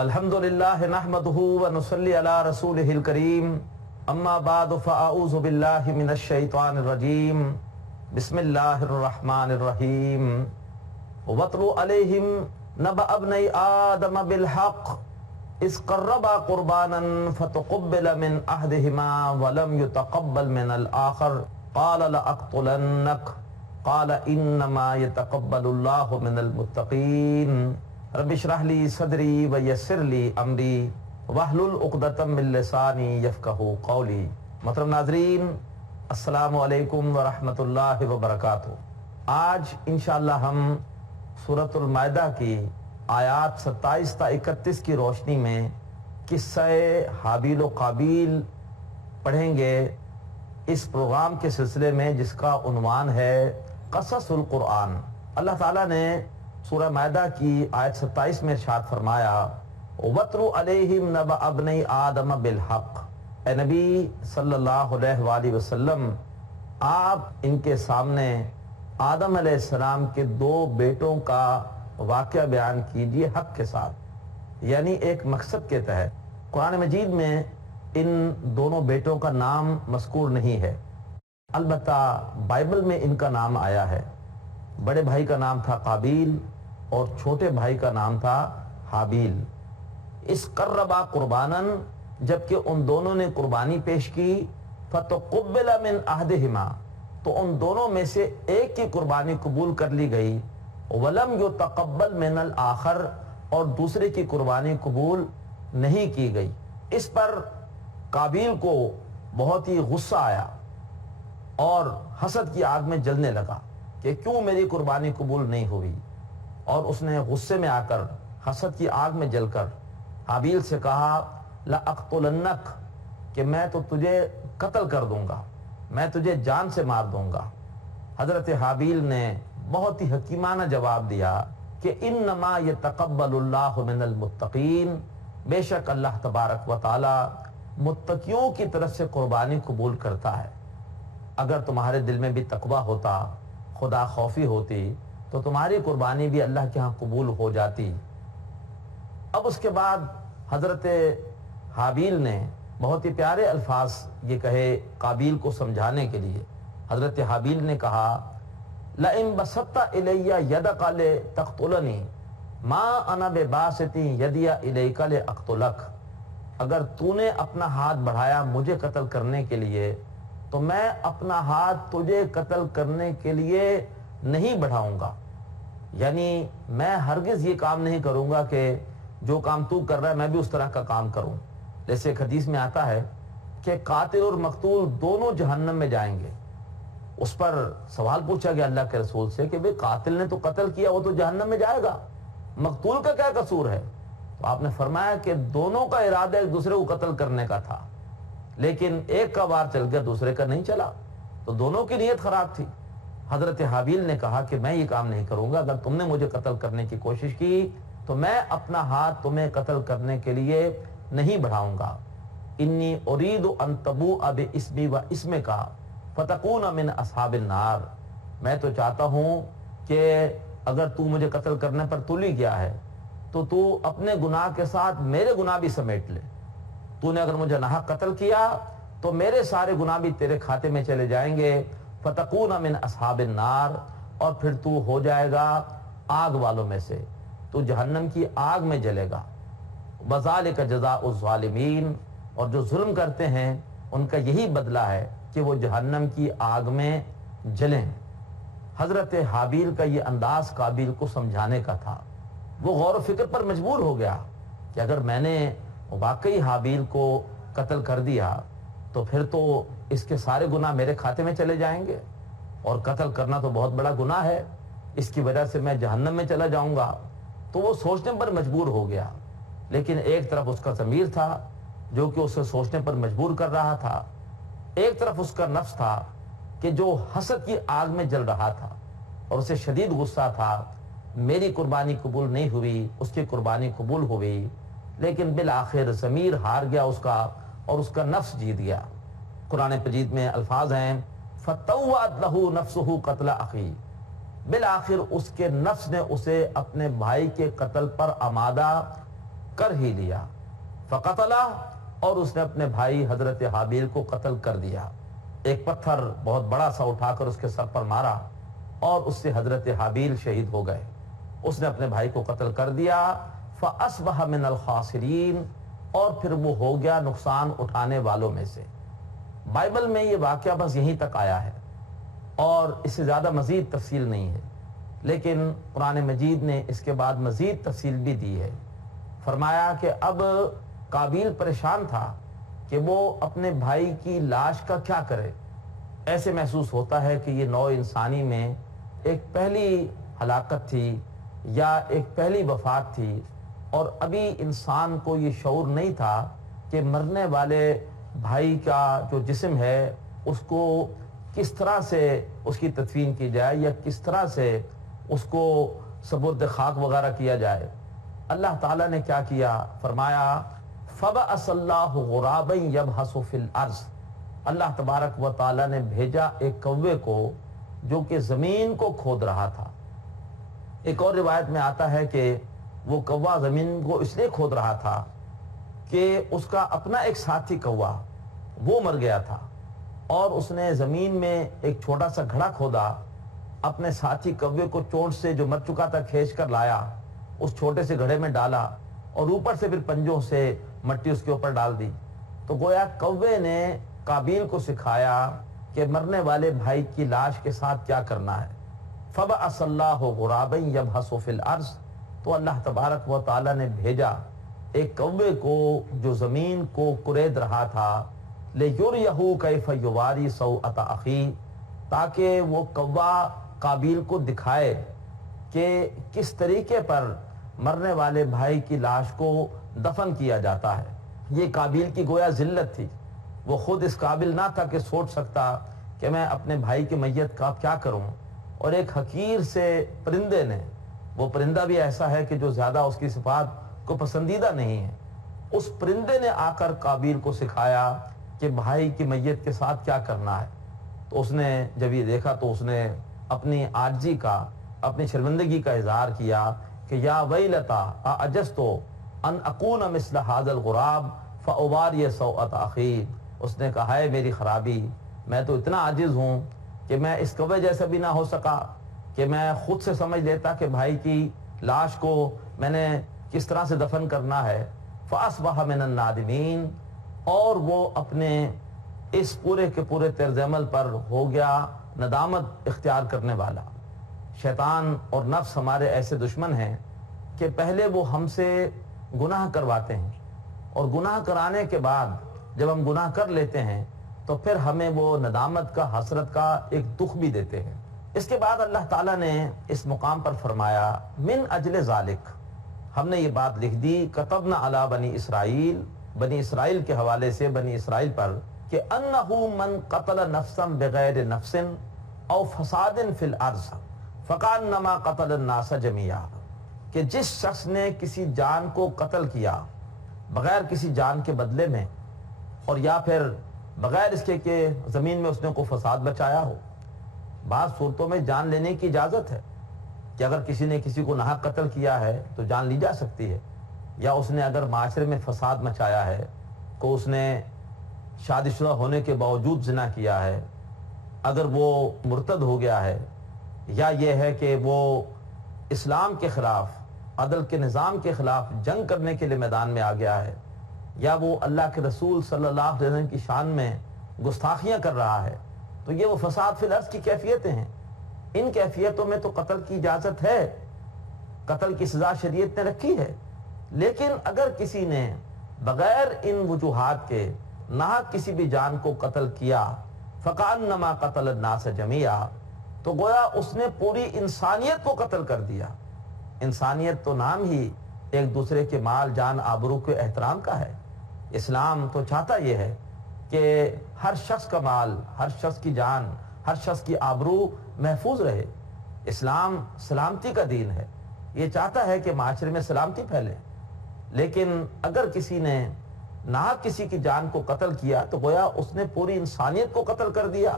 الحمدللہ نحمدہ ونصلی علی رسولہ الکریم اما بعد فاعوذ باللہ من الشیطان الرجیم بسم اللہ الرحمن الرحیم وَاتْلُ عَلَيْهِمْ نَبَأَ ابْنَيْ آدَمَ بِالْحَقِّ إِذْ قَرَّبَا قُرْبَانًا فَتُقُبِّلَ مِنْ أَحَدِهِمَا وَلَمْ يُتَقَبَّلْ مِنَ الْآخَرِ قَالَ لَأَقْتُلَنَّكَ قَالَ إِنَّمَا يَتَقَبَّلُ اللَّهُ مِنَ الْمُتَّقِينَ رب اشرح لي صدری ویسر لی امری واحلل عقدۃ من لسانی یفقہوا قولی۔ محترم ناظرین، السلام علیکم ورحمۃ اللہ وبرکاتہ۔ آج انشاءاللہ ہم سورۃ المائدہ کی آیات 27 تا 31 کی روشنی میں قصہ حابیل و قابیل پڑھیں گے اس پروگرام کے سلسلے میں، جس کا عنوان ہے قصص القرآن۔ اللہ تعالیٰ نے سورہ مائدہ کی آیت 27 میں ارشاد فرمایا وَاتْلُ عَلَيْهِمْ نَبَأَ ابْنَيْ آدَمَ بِالْحَقِّ۔ اے نبی صلی اللہ علیہ وآلہ وسلم، آپ ان کے سامنے آدم علیہ السلام کے دو بیٹوں کا واقعہ بیان کیجئے حق کے ساتھ، یعنی ایک مقصد کے تحت۔ قرآن مجید میں ان دونوں بیٹوں کا نام مذکور نہیں ہے، البتہ بائبل میں ان کا نام آیا ہے۔ بڑے بھائی کا نام تھا قابیل اور چھوٹے بھائی کا نام تھا حابیل۔ اس قربا قرباناً، جبکہ ان دونوں نے قربانی پیش کی، فتقبل من احدہما، تو ان دونوں میں سے ایک کی قربانی قبول کر لی گئی، ولم یتقبل من الآخر، اور دوسرے کی قربانی قبول نہیں کی گئی۔ اس پر قابیل کو بہت ہی غصہ آیا اور حسد کی آگ میں جلنے لگا کہ کیوں میری قربانی قبول نہیں ہوئی، اور اس نے غصے میں آ کر حسد کی آگ میں جل کر حابیل سے کہا لَأَقْتُلَنَّكَ، کہ میں تو تجھے قتل کر دوں گا، میں تجھے جان سے مار دوں گا۔ حضرت حابیل نے بہت ہی حکیمانہ جواب دیا کہ انما یتقبل اللہ من المتقین، بے شک اللہ تبارک و تعالی متقیوں کی طرف سے قربانی قبول کرتا ہے۔ اگر تمہارے دل میں بھی تقوی ہوتا، خدا خوفی ہوتی، تو تمہاری قربانی بھی اللہ کے ہاں قبول ہو جاتی۔ اب اس کے بعد حضرت حابیل نے بہت ہی پیارے الفاظ یہ کہے قابیل کو سمجھانے کے لیے۔ حضرت حابیل نے کہا لَإِن بَسَطْتَ إِلَيَّ يَدَكَ لِتَقْتُلَنِي مَا أَنَا بِبَاسِطٍ يَدِيَ إِلَيْكَ لِأَقْتُلَكَ، اگر تو نے اپنا ہاتھ بڑھایا مجھے قتل کرنے کے لیے، تو میں اپنا ہاتھ تجھے قتل کرنے کے لیے نہیں بڑھاؤں گا۔ یعنی میں ہرگز یہ کام نہیں کروں گا کہ جو کام تو کر رہا ہے میں بھی اس طرح کا کام کروں۔ جیسے ایک حدیث میں آتا ہے کہ قاتل اور مقتول دونوں جہنم میں جائیں گے۔ اس پر سوال پوچھا گیا اللہ کے رسول سے کہ بھئی قاتل نے تو قتل کیا، وہ تو جہنم میں جائے گا، مقتول کا کیا قصور ہے؟ تو آپ نے فرمایا کہ دونوں کا ارادہ ایک دوسرے کو قتل کرنے کا تھا، لیکن ایک کا وار چل گیا دوسرے کا نہیں چلا، تو دونوں کی نیت خراب تھی۔ حضرت حابیل نے کہا کہ میں یہ کام نہیں کروں گا، اگر تم نے مجھے قتل کرنے کی کوشش کی تو میں اپنا ہاتھ تمہیں قتل کرنے کے لیے نہیں بڑھاؤں گا۔ انی ارید ان تبوء باسمی و اسمک فتکون من اصحاب النار، میں تو چاہتا ہوں کہ اگر تو مجھے قتل کرنے پر تلی گیا ہے تو تو اپنے گناہ کے ساتھ میرے گناہ بھی سمیٹ لے۔ تو نے اگر مجھے ناحق قتل کیا تو میرے سارے گناہ بھی تیرے کھاتے میں چلے جائیں گے، فتکون من اصحاب النار، اور پھر تو ہو جائے گا آگ والوں میں سے، تو جہنم کی آگ میں جلے گا۔ وذالک جزاء الظالمین، اور جو ظلم کرتے ہیں ان کا یہی بدلہ ہے کہ وہ جہنم کی آگ میں جلیں۔ حضرت حابیل کا یہ انداز قابیل کو سمجھانے کا تھا۔ وہ غور و فکر پر مجبور ہو گیا کہ اگر میں نے واقعی حابیل کو قتل کر دیا تو پھر تو اس کے سارے گناہ میرے کھاتے میں چلے جائیں گے، اور قتل کرنا تو بہت بڑا گناہ ہے، اس کی وجہ سے میں جہنم میں چلا جاؤں گا۔ تو وہ سوچنے پر مجبور ہو گیا، لیکن ایک طرف اس کا ضمیر تھا جو کہ اسے سوچنے پر مجبور کر رہا تھا، ایک طرف اس کا نفس تھا کہ جو حسد کی آگ میں جل رہا تھا اور اسے شدید غصہ تھا، میری قربانی قبول نہیں ہوئی، اس کی قربانی قبول ہوئی، لیکن بالآخر ضمیر ہار گیا اس کا اور اس کا نفس جیت گیا۔ قرآن مجید میں الفاظ ہیں فَطَوَّعَتْ لَهُ نَفْسُهُ قَتْلَ أَخِيهِ، بالآخر اس کے نفس نے اسے اپنے بھائی کے قتل پر آمادہ کر ہی لیا. فقتلہ، اور اس نے اپنے بھائی حضرت حابیل کو قتل کر دیا. ایک پتھر بہت بڑا سا اٹھا کر اس کے سر پر مارا اور اس سے حضرت حابیل شہید ہو گئے. اس نے اپنے بھائی کو قتل کر دیا. فَأَصْبَحَ مِنَ الْخَاسِرِينَ، اور پھر وہ ہو گیا نقصان اٹھانے والوں میں سے. بائبل میں یہ واقعہ بس یہیں تک آیا ہے اور اس سے زیادہ مزید تفصیل نہیں ہے، لیکن قرآن مجید نے اس کے بعد مزید تفصیل بھی دی ہے. فرمایا کہ اب قابیل پریشان تھا کہ وہ اپنے بھائی کی لاش کا کیا کرے. ایسے محسوس ہوتا ہے کہ یہ نوع انسانی میں ایک پہلی ہلاکت تھی یا ایک پہلی وفات تھی، اور ابھی انسان کو یہ شعور نہیں تھا کہ مرنے والے بھائی کا جو جسم ہے اس کو کس طرح سے اس کی تدفین کی جائے یا کس طرح سے اس کو سپرد خاک وغیرہ کیا جائے. اللہ تعالیٰ نے کیا کیا؟ فرمایا فَبَعَثَ اللَّهُ غُرَابًا يَبْحَثُ فِي الْأَرْضِ، اللہ تبارک و تعالیٰ نے بھیجا ایک کوے کو جو کہ زمین کو کھود رہا تھا. ایک اور روایت میں آتا ہے کہ وہ کوا زمین کو اس لیے کھود رہا تھا کہ اس کا اپنا ایک ساتھی کوا وہ مر گیا تھا، اور اس نے زمین میں ایک چھوٹا سا گھڑا کھودا، اپنے ساتھی کوے کو چونٹ سے جو مر چکا تھا کھینچ کر لایا، اس چھوٹے سے گھڑے میں ڈالا اور اوپر سے پھر پنجوں سے مٹی اس کے اوپر ڈال دی. تو گویا کوے نے قابیل کو سکھایا کہ مرنے والے بھائی کی لاش کے ساتھ کیا کرنا ہے. فَبَعَثَ اللَّهُ غُرَابًا يَبْحَثُ فِي الْأَرْضِ، تو اللہ تبارک و تعالیٰ نے بھیجا ایک کوے کو جو زمین کو کرید رہا تھا، لِيُرِيَهُ كَيْفَ يُوَارِي سَوْءَةَ أَخِيهِ، تاکہ وہ کوا قابیل کو دکھائے کہ کس طریقے پر مرنے والے بھائی کی لاش کو دفن کیا جاتا ہے. یہ قابیل کی گویا ذلت تھی، وہ خود اس قابل نہ تھا کہ سوچ سکتا کہ میں اپنے بھائی کی میت کا کیا کروں. اور ایک حقیر سے پرندے نے، وہ پرندہ بھی ایسا ہے کہ جو زیادہ اس کی صفات کو پسندیدہ نہیں ہے، اس پرندے نے آ کر قابیل کو سکھایا کہ بھائی کی میت کے ساتھ کیا کرنا ہے. تو اس نے جب یہ دیکھا تو اس نے اپنی عاجزی کا، اپنی شرمندگی کا اظہار کیا کہ یا ویلتا اعجزت ان اکون مثل ھذا الغراب فاواری سوءۃ اخی. اس نے کہا ہے میری خرابی، میں تو اتنا عاجز ہوں کہ میں اس کوے جیسا بھی نہ ہو سکا کہ میں خود سے سمجھ لیتا کہ بھائی کی لاش کو میں نے کس طرح سے دفن کرنا ہے. فاصبح من النادمین، اور وہ اپنے اس پورے کے پورے طرز عمل پر ہو گیا ندامت اختیار کرنے والا. شیطان اور نفس ہمارے ایسے دشمن ہیں کہ پہلے وہ ہم سے گناہ کرواتے ہیں، اور گناہ کرانے کے بعد جب ہم گناہ کر لیتے ہیں تو پھر ہمیں وہ ندامت کا، حسرت کا ایک دکھ بھی دیتے ہیں. اس کے بعد اللہ تعالیٰ نے اس مقام پر فرمایا من اجل ذالک، ہم نے یہ بات لکھ دی، کتبنا علی بنی اسرائیل، بنی اسرائیل کے حوالے سے بنی اسرائیل پر، کہ انہ من قتل نفسا بغیر نفس او فساد فی الارض فکانما قتل الناس جميعا، کہ جس شخص نے کسی جان کو قتل کیا بغیر کسی جان کے بدلے میں، اور یا پھر بغیر اس کے کہ زمین میں اس نے کوئی فساد بچایا ہو. بعض صورتوں میں جان لینے کی اجازت ہے کہ اگر کسی نے کسی کو ناحق قتل کیا ہے تو جان لی جا سکتی ہے، یا اس نے اگر معاشرے میں فساد مچایا ہے، کو اس نے شادی شدہ ہونے کے باوجود زنا کیا ہے، اگر وہ مرتد ہو گیا ہے، یا یہ ہے کہ وہ اسلام کے خلاف، عدل کے نظام کے خلاف جنگ کرنے کے لیے میدان میں آ گیا ہے، یا وہ اللہ کے رسول صلی اللہ علیہ وسلم کی شان میں گستاخیاں کر رہا ہے، تو یہ وہ فساد فی الارض کی کیفیتیں ہیں. ان کیفیتوں میں تو قتل کی اجازت ہے، قتل کی سزا شریعت نے رکھی ہے. لیکن اگر کسی نے بغیر ان وجوہات کے ناحق کسی بھی جان کو قتل کیا، فکانما قتل الناس جميعا، تو گویا اس نے پوری انسانیت کو قتل کر دیا. انسانیت تو نام ہی ایک دوسرے کے مال، جان، آبرو کے احترام کا ہے. اسلام تو چاہتا یہ ہے کہ ہر شخص کا مال، ہر شخص کی جان، ہر شخص کی آبرو محفوظ رہے. اسلام سلامتی کا دین ہے، یہ چاہتا ہے کہ معاشرے میں سلامتی پھیلے. لیکن اگر کسی نے ناحق کسی کی جان کو قتل کیا تو گویا اس نے پوری انسانیت کو قتل کر دیا.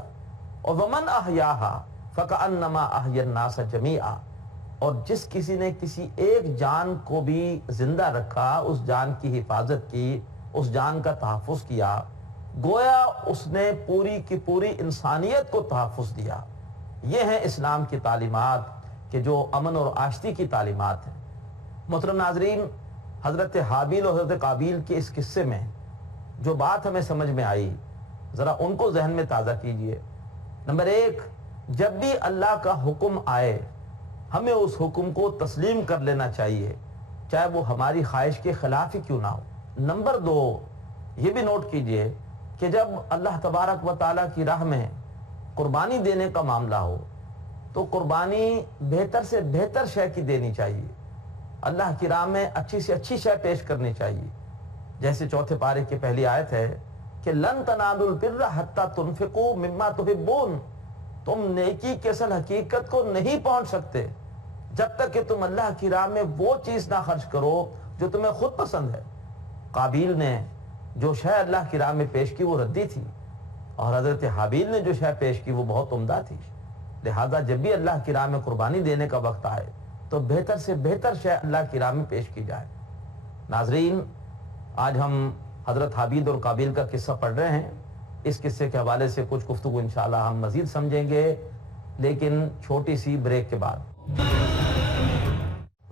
اور ومن احیاھا فکأنما احیا الناس جميعا، اور جس کسی نے کسی ایک جان کو بھی زندہ رکھا، اس جان کی حفاظت کی، اس جان کا تحفظ کیا، گویا اس نے پوری کی پوری انسانیت کو تحفظ دیا۔ یہ ہیں اسلام کی تعلیمات کہ جو امن اور آشتی کی تعلیمات ہیں۔ محترم ناظرین، حضرت حابیل اور حضرت قابیل کے اس قصے میں جو بات ہمیں سمجھ میں آئی، ذرا ان کو ذہن میں تازہ کیجئے۔ نمبر ایک، جب بھی اللہ کا حکم آئے ہمیں اس حکم کو تسلیم کر لینا چاہیے، چاہے وہ ہماری خواہش کے خلاف ہی کیوں نہ ہو۔ نمبر دو، یہ بھی نوٹ کیجئے کہ جب اللہ تبارک و تعالیٰ کی راہ میں قربانی دینے کا معاملہ ہو تو قربانی بہتر سے بہتر شے کی دینی چاہیے، اللہ کی راہ میں اچھی سے اچھی شے پیش کرنی چاہیے۔ جیسے چوتھے پارے کی پہلی آیت ہے کہ لن تنالوا البر حتی تنفقوا مما تحبون، تم نیکی کے اصل حقیقت کو نہیں پہنچ سکتے جب تک کہ تم اللہ کی راہ میں وہ چیز نہ خرچ کرو جو تمہیں خود پسند ہے۔ قابیل نے جو شے اللہ کی راہ میں پیش کی وہ ردی تھی، اور حضرت حابیل نے جو شے پیش کی وہ بہت عمدہ تھی۔ لہذا جب بھی اللہ کی راہ میں قربانی دینے کا وقت آئے تو بہتر سے بہتر شے اللہ کی راہ میں پیش کی جائے۔ ناظرین، آج ہم حضرت حابیل اور قابیل کا قصہ پڑھ رہے ہیں۔ اس قصے کے حوالے سے کچھ گفتگو انشاءاللہ ہم مزید سمجھیں گے، لیکن چھوٹی سی بریک کے بعد۔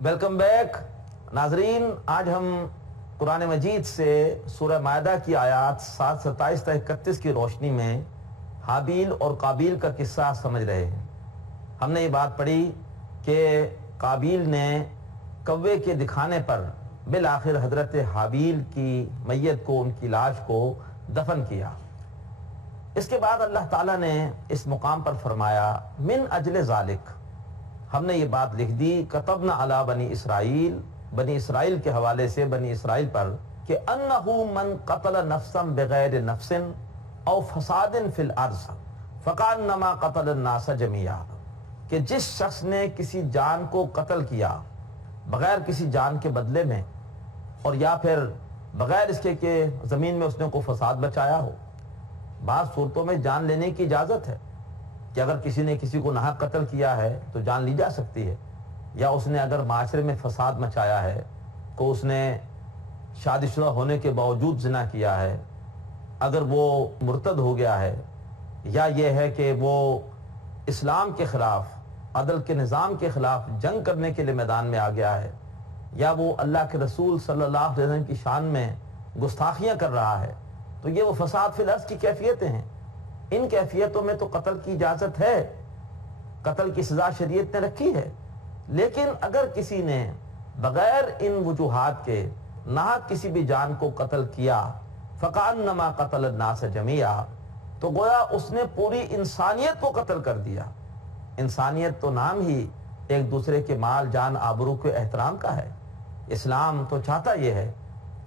ویلکم بیک ناظرین، آج ہم قرآن مجید سے سورہ مائدہ کی آیات 27 تا 31 کی روشنی میں حابیل اور قابیل کا قصہ سمجھ رہے ہیں۔ ہم نے یہ بات پڑھی کہ قابیل نے کوے کے دکھانے پر بالآخر حضرت حابیل کی میت کو، ان کی لاش کو دفن کیا۔ اس کے بعد اللہ تعالیٰ نے اس مقام پر فرمایا من اجل ذالک، ہم نے یہ بات لکھ دی کتبنا علی بنی اسرائیل، بنی اسرائیل کے حوالے سے بنی اسرائیل پر، کہ انہو من قتل نفسا بغیر نفس او فساد فی الارض فکانما قتل الناس جميعا، کہ جس شخص نے کسی جان کو قتل کیا بغیر کسی جان کے بدلے میں، اور یا پھر بغیر اس کے کہ زمین میں اس نے کوئی فساد بچایا ہو۔ بعض صورتوں میں جان لینے کی اجازت ہے کہ اگر کسی نے کسی کو ناحق قتل کیا ہے تو جان لی جا سکتی ہے، یا اس نے اگر معاشرے میں فساد مچایا ہے، تو اس نے شادی شدہ ہونے کے باوجود زنا کیا ہے، اگر وہ مرتد ہو گیا ہے، یا یہ ہے کہ وہ اسلام کے خلاف، عدل کے نظام کے خلاف جنگ کرنے کے لیے میدان میں آ گیا ہے، یا وہ اللہ کے رسول صلی اللہ علیہ وسلم کی شان میں گستاخیاں کر رہا ہے، تو یہ وہ فساد فی الارض کی کیفیتیں ہیں۔ ان کیفیتوں میں تو قتل کی اجازت ہے، قتل کی سزا شریعت نے رکھی ہے، لیکن اگر کسی نے بغیر ان وجوہات کے ناحق کسی بھی جان کو قتل کیا فکانما قتل الناس جميعا، تو گویا اس نے پوری انسانیت کو قتل کر دیا۔ انسانیت تو نام ہی ایک دوسرے کے مال، جان، آبرو کے احترام کا ہے۔ اسلام تو چاہتا یہ ہے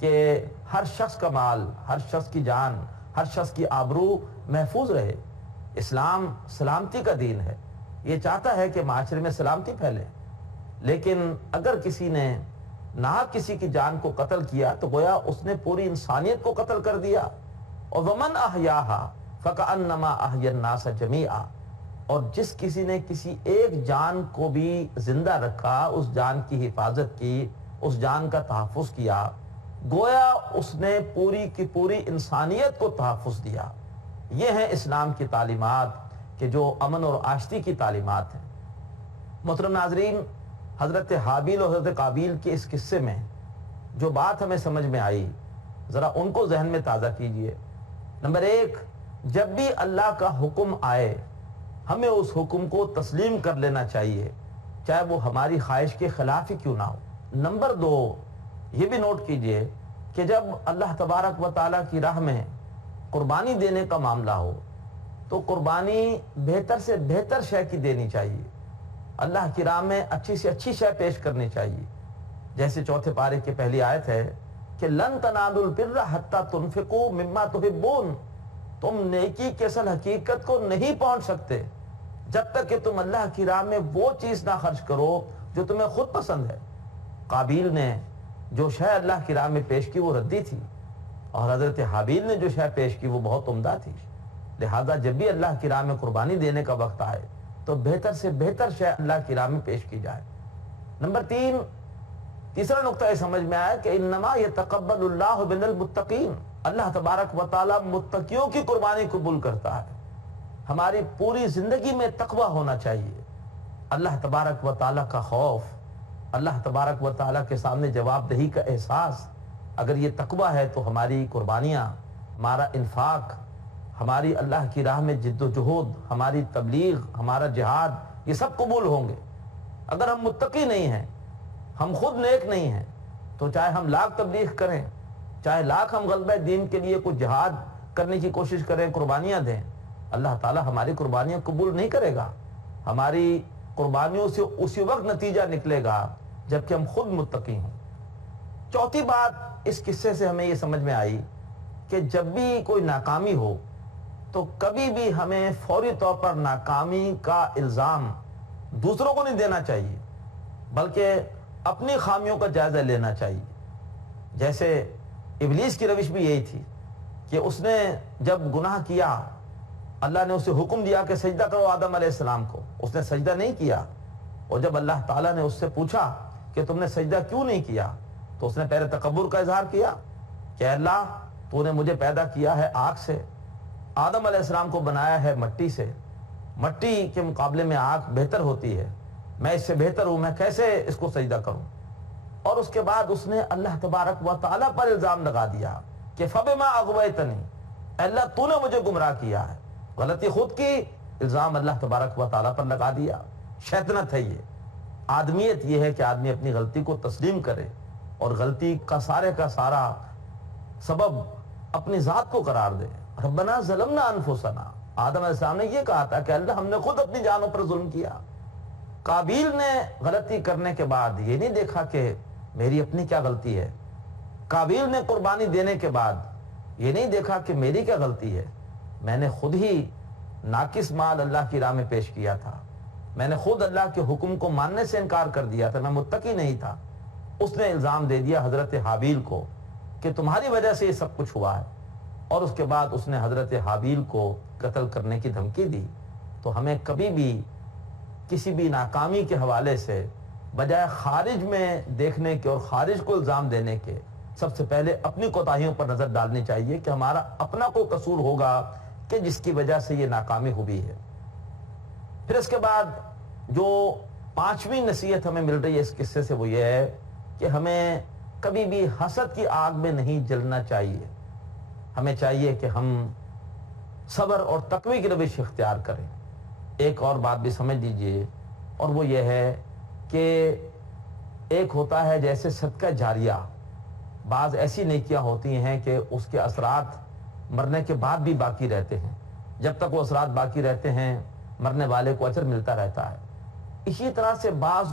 کہ ہر شخص کا مال، ہر شخص کی جان، ہر شخص کی آبرو محفوظ رہے۔ اسلام سلامتی کا دین ہے، یہ چاہتا ہے کہ معاشرے میں سلامتی پھیلے۔ لیکن اگر کسی نے ناحق کسی کی جان کو قتل کیا تو گویا اس نے پوری انسانیت کو قتل کر دیا۔ اور ومن احیاھا فکانما احیا الناس جميعا، اور جس کسی نے کسی ایک جان کو بھی زندہ رکھا، اس جان کی حفاظت کی، اس جان کا تحفظ کیا، گویا اس نے پوری کی پوری انسانیت کو تحفظ دیا۔ یہ ہیں اسلام کی تعلیمات کہ جو امن اور آشتی کی تعلیمات ہیں۔ محترم ناظرین، حضرت حابیل اور حضرت قابیل کے اس قصے میں جو بات ہمیں سمجھ میں آئی، ذرا ان کو ذہن میں تازہ کیجئے۔ نمبر ایک، جب بھی اللہ کا حکم آئے ہمیں اس حکم کو تسلیم کر لینا چاہیے، چاہے وہ ہماری خواہش کے خلاف ہی کیوں نہ ہو۔ نمبر دو، یہ بھی نوٹ کیجئے کہ جب اللہ تبارک و تعالیٰ کی راہ میں قربانی دینے کا معاملہ ہو تو قربانی بہتر سے بہتر شے کی دینی چاہیے، اللہ کی راہ میں اچھی سے اچھی شے پیش کرنی چاہیے۔ جیسے چوتھے پارے کی پہلی آیت ہے کہ لن تنالوا البر حتی تنفقوا مما تحبون، تم نیکی کے اصل حقیقت کو نہیں پہنچ سکتے جب تک کہ تم اللہ کی راہ میں وہ چیز نہ خرچ کرو جو تمہیں خود پسند ہے۔ قابیل نے جو شے اللہ کی راہ میں پیش کی وہ ردی تھی، اور حضرت حابیل نے جو شے پیش کی وہ بہت عمدہ تھی۔ لہذا جب بھی اللہ کی راہ میں قربانی دینے کا وقت آئے تو بہتر سے بہتر شے اللہ کی راہ میں پیش کی جائے۔ نمبر 3، تیسرا نقطہ یہ سمجھ میں آیا کہ انما یتقبل اللہ من المتقین، اللہ تبارک و تعالی متقیوں کی قربانی قبول کرتا ہے۔ ہماری پوری زندگی میں تقوی ہونا چاہیے، اللہ تبارک و تعالی کا خوف، اللہ تبارک و تعالی کے سامنے جواب دہی کا احساس۔ اگر یہ تقوی ہے تو ہماری قربانیاں، ہمارا انفاق، ہماری اللہ کی راہ میں جد و جہد، ہماری تبلیغ، ہمارا جہاد، یہ سب قبول ہوں گے۔ اگر ہم متقی نہیں ہیں، ہم خود نیک نہیں ہیں، تو چاہے ہم لاکھ تبلیغ کریں، چاہے لاکھ ہم غلبہ دین کے لیے کچھ جہاد کرنے کی کوشش کریں، قربانیاں دیں، اللہ تعالیٰ ہماری قربانیاں قبول نہیں کرے گا۔ ہماری قربانیوں سے اسی وقت نتیجہ نکلے گا جبکہ ہم خود متقی ہوں۔ چوتھی بات اس قصے سے ہمیں یہ سمجھ میں آئی کہ جب بھی کوئی ناکامی ہو تو کبھی بھی ہمیں فوری طور پر ناکامی کا الزام دوسروں کو نہیں دینا چاہیے، بلکہ اپنی خامیوں کا جائزہ لینا چاہیے۔ جیسے ابلیس کی روش بھی یہی تھی کہ اس نے جب گناہ کیا، اللہ نے اسے حکم دیا کہ سجدہ کرو آدم علیہ السلام کو، اس نے سجدہ نہیں کیا، اور جب اللہ تعالیٰ نے اس سے پوچھا کہ تم نے سجدہ کیوں نہیں کیا، تو اس نے پہلے تکبر کا اظہار کیا کہ اللہ تو نے مجھے پیدا کیا ہے آگ سے، آدم علیہ السلام کو بنایا ہے مٹی سے، مٹی کے مقابلے میں آگ بہتر ہوتی ہے، میں اس سے بہتر ہوں، میں کیسے اس کو سجدہ کروں۔ اور اس کے بعد اس نے اللہ تبارک و تعالیٰ پر الزام لگا دیا کہ فَبِمَا أَغْوَيْتَنِي، اللہ تو نے مجھے گمراہ کیا ہے۔ غلطی خود کی، الزام اللہ تبارک و تعالیٰ پر لگا دیا۔ شیطنت ہے یہ، آدمیت یہ ہے کہ آدمی اپنی غلطی کو تسلیم کرے اور غلطی کا سارا سبب اپنی ذات کو قرار دے۔ ربنا ظلمنا انفسنا، آدم علیہ السلام نے یہ کہا تھا کہ اللہ ہم نے خود اپنی جانوں پر ظلم کیا۔ قابیل نے غلطی کرنے کے بعد یہ نہیں دیکھا کہ میری اپنی کیا غلطی ہے، قابیل نے قربانی دینے کے بعد یہ نہیں دیکھا کہ میری کیا غلطی ہے، میں نے خود ہی ناقص مال اللہ کی راہ میں پیش کیا تھا، میں نے خود اللہ کے حکم کو ماننے سے انکار کر دیا تھا، میں متقی نہیں تھا۔ اس نے الزام دے دیا حضرت حابیل کو کہ تمہاری وجہ سے یہ سب کچھ ہوا ہے، اور اس کے بعد اس نے حضرت حابیل کو قتل کرنے کی دھمکی دی۔ تو ہمیں کبھی بھی کسی بھی ناکامی کے حوالے سے بجائے خارج میں دیکھنے کے اور خارج کو الزام دینے کے، سب سے پہلے اپنی کوتاہیوں پر نظر ڈالنی چاہیے کہ ہمارا اپنا کوئی قصور ہوگا کہ جس کی وجہ سے یہ ناکامی ہوئی ہے۔ پھر اس کے بعد جو پانچویں نصیحت ہمیں مل رہی ہے اس قصے سے وہ یہ ہے کہ ہمیں کبھی بھی حسد کی آگ میں نہیں جلنا چاہیے۔ ہمیں چاہیے کہ ہم صبر اور تقوی کی روش اختیار کریں۔ ایک اور بات بھی سمجھ لیجئے، اور وہ یہ ہے کہ ایک ہوتا ہے جیسے صدقہ جاریہ، بعض ایسی نیکیاں ہوتی ہیں کہ اس کے اثرات مرنے کے بعد بھی باقی رہتے ہیں، جب تک وہ اثرات باقی رہتے ہیں مرنے والے کو اجر ملتا رہتا ہے۔ اسی طرح سے بعض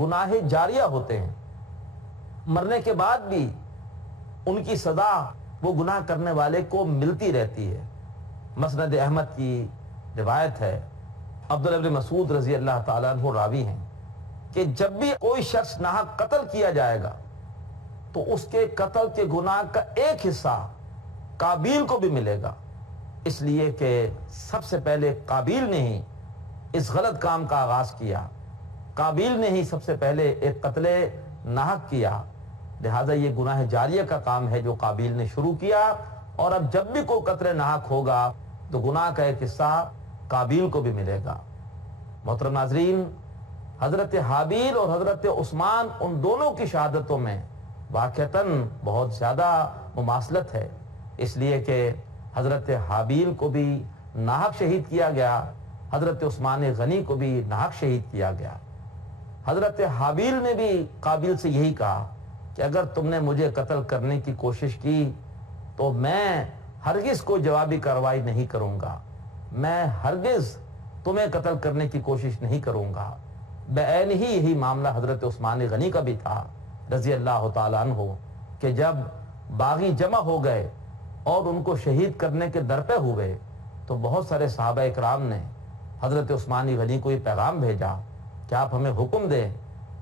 گناہ جاریہ ہوتے ہیں، مرنے کے بعد بھی ان کی سزا وہ گناہ کرنے والے کو ملتی رہتی ہے۔ مسند احمد کی روایت ہے، عبداللہ بن مسعود رضی اللہ تعالیٰ عنہ راوی ہیں کہ جب بھی کوئی شخص ناحق قتل کیا جائے گا تو اس کے قتل کے گناہ کا ایک حصہ قابیل کو بھی ملے گا، اس لیے کہ سب سے پہلے قابیل نے ہی اس غلط کام کا آغاز کیا، قابیل نے ہی سب سے پہلے ایک قتل ناحق کیا، لہٰذا یہ گناہ جاریہ کا کام ہے جو قابیل نے شروع کیا، اور اب جب بھی کوئی قتل ناحق ہوگا تو گناہ کا ایک حصہ قابیل کو بھی ملے گا۔ محترم ناظرین، حضرت حابیل اور حضرت عثمان ان دونوں کی شہادتوں میں واقعتاً بہت زیادہ مماثلت ہے، اس لیے کہ حضرت حابیل کو بھی ناحق شہید کیا گیا، حضرت عثمان غنی کو بھی ناحق شہید کیا گیا۔ حضرت حابیل نے بھی قابیل سے یہی کہا کہ اگر تم نے مجھے قتل کرنے کی کوشش کی تو میں ہرگز کوئی جوابی کارروائی نہیں کروں گا، میں ہرگز تمہیں قتل کرنے کی کوشش نہیں کروں گا۔ بعین ہی یہی معاملہ حضرت عثمان غنی کا بھی تھا رضی اللہ تعالیٰ عنہ، کہ جب باغی جمع ہو گئے اور ان کو شہید کرنے کے درپے ہوئے تو بہت سارے صحابہ اکرام نے حضرت عثمان غنی کو یہ پیغام بھیجا کہ آپ ہمیں حکم دیں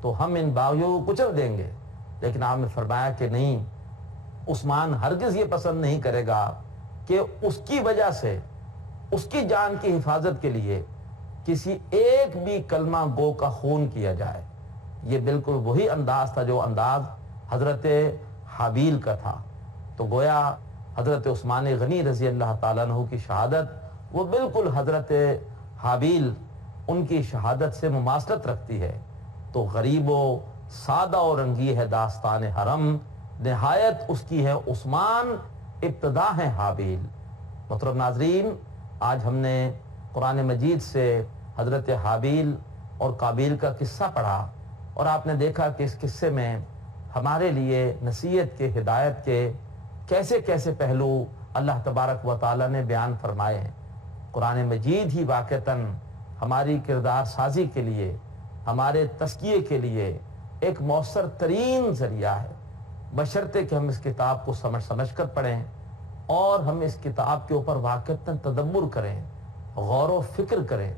تو ہم ان باغیوں کو کچل دیں گے، لیکن آپ نے فرمایا کہ نہیں، عثمان ہرگز یہ پسند نہیں کرے گا کہ اس کی وجہ سے اس کی جان کی حفاظت کے لیے کسی ایک بھی کلمہ گو کا خون کیا جائے۔ یہ بالکل وہی انداز تھا جو انداز حضرت حابیل کا تھا. تو گویا حضرت عثمان غنی رضی اللہ تعالیٰ عنہ کی شہادت وہ بالکل حضرت حابیل ان کی شہادت سے مماثلت رکھتی ہے. تو غریب و سادہ و رنگی ہے داستان حرم، نہایت اس کی ہے عثمان، ابتدا ہے حابیل. محترم ناظرین، آج ہم نے قرآن مجید سے حضرت حابیل اور قابیل کا قصہ پڑھا، اور آپ نے دیکھا کہ اس قصے میں ہمارے لیے نصیحت کے، ہدایت کے کیسے کیسے پہلو اللہ تبارک و تعالیٰ نے بیان فرمائے ہیں. قرآن مجید ہی واقعتاً ہماری کردار سازی کے لیے، ہمارے تزکیے کے لیے ایک مؤثر ترین ذریعہ ہے، بشرطے کہ ہم اس کتاب کو سمجھ کر پڑھیں اور ہم اس کتاب کے اوپر واقعتاً تدبر کریں، غور و فکر کریں.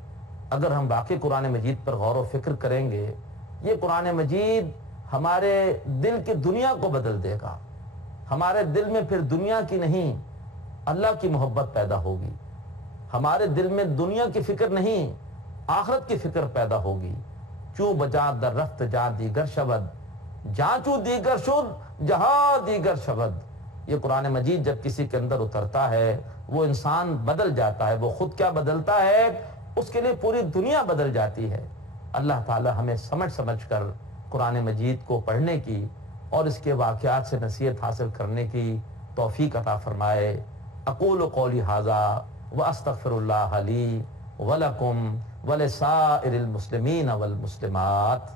اگر ہم واقعی قرآن مجید پر غور و فکر کریں گے، یہ قرآن مجید ہمارے دل کی دنیا کو بدل دے گا. ہمارے دل میں پھر دنیا کی نہیں اللہ کی محبت پیدا ہوگی. ہمارے دل میں دنیا کی فکر نہیں آخرت کی فکر پیدا ہوگی. چوں بجا در رفت جا دیگر شود، جہاں چوں دیگر شد جہاں دیگر شود. یہ قرآن مجید جب کسی کے اندر اترتا ہے وہ انسان بدل جاتا ہے. وہ خود کیا بدلتا ہے، اس کے لیے پوری دنیا بدل جاتی ہے. اللہ تعالی ہمیں سمجھ کر قرآن مجید کو پڑھنے کی اور اس کے واقعات سے نصیحت حاصل کرنے کی توفیق عطا فرمائے. اقول قولی ھذا واستغفر اللہ لی ولکم ولسائر المسلمین والمسلمات.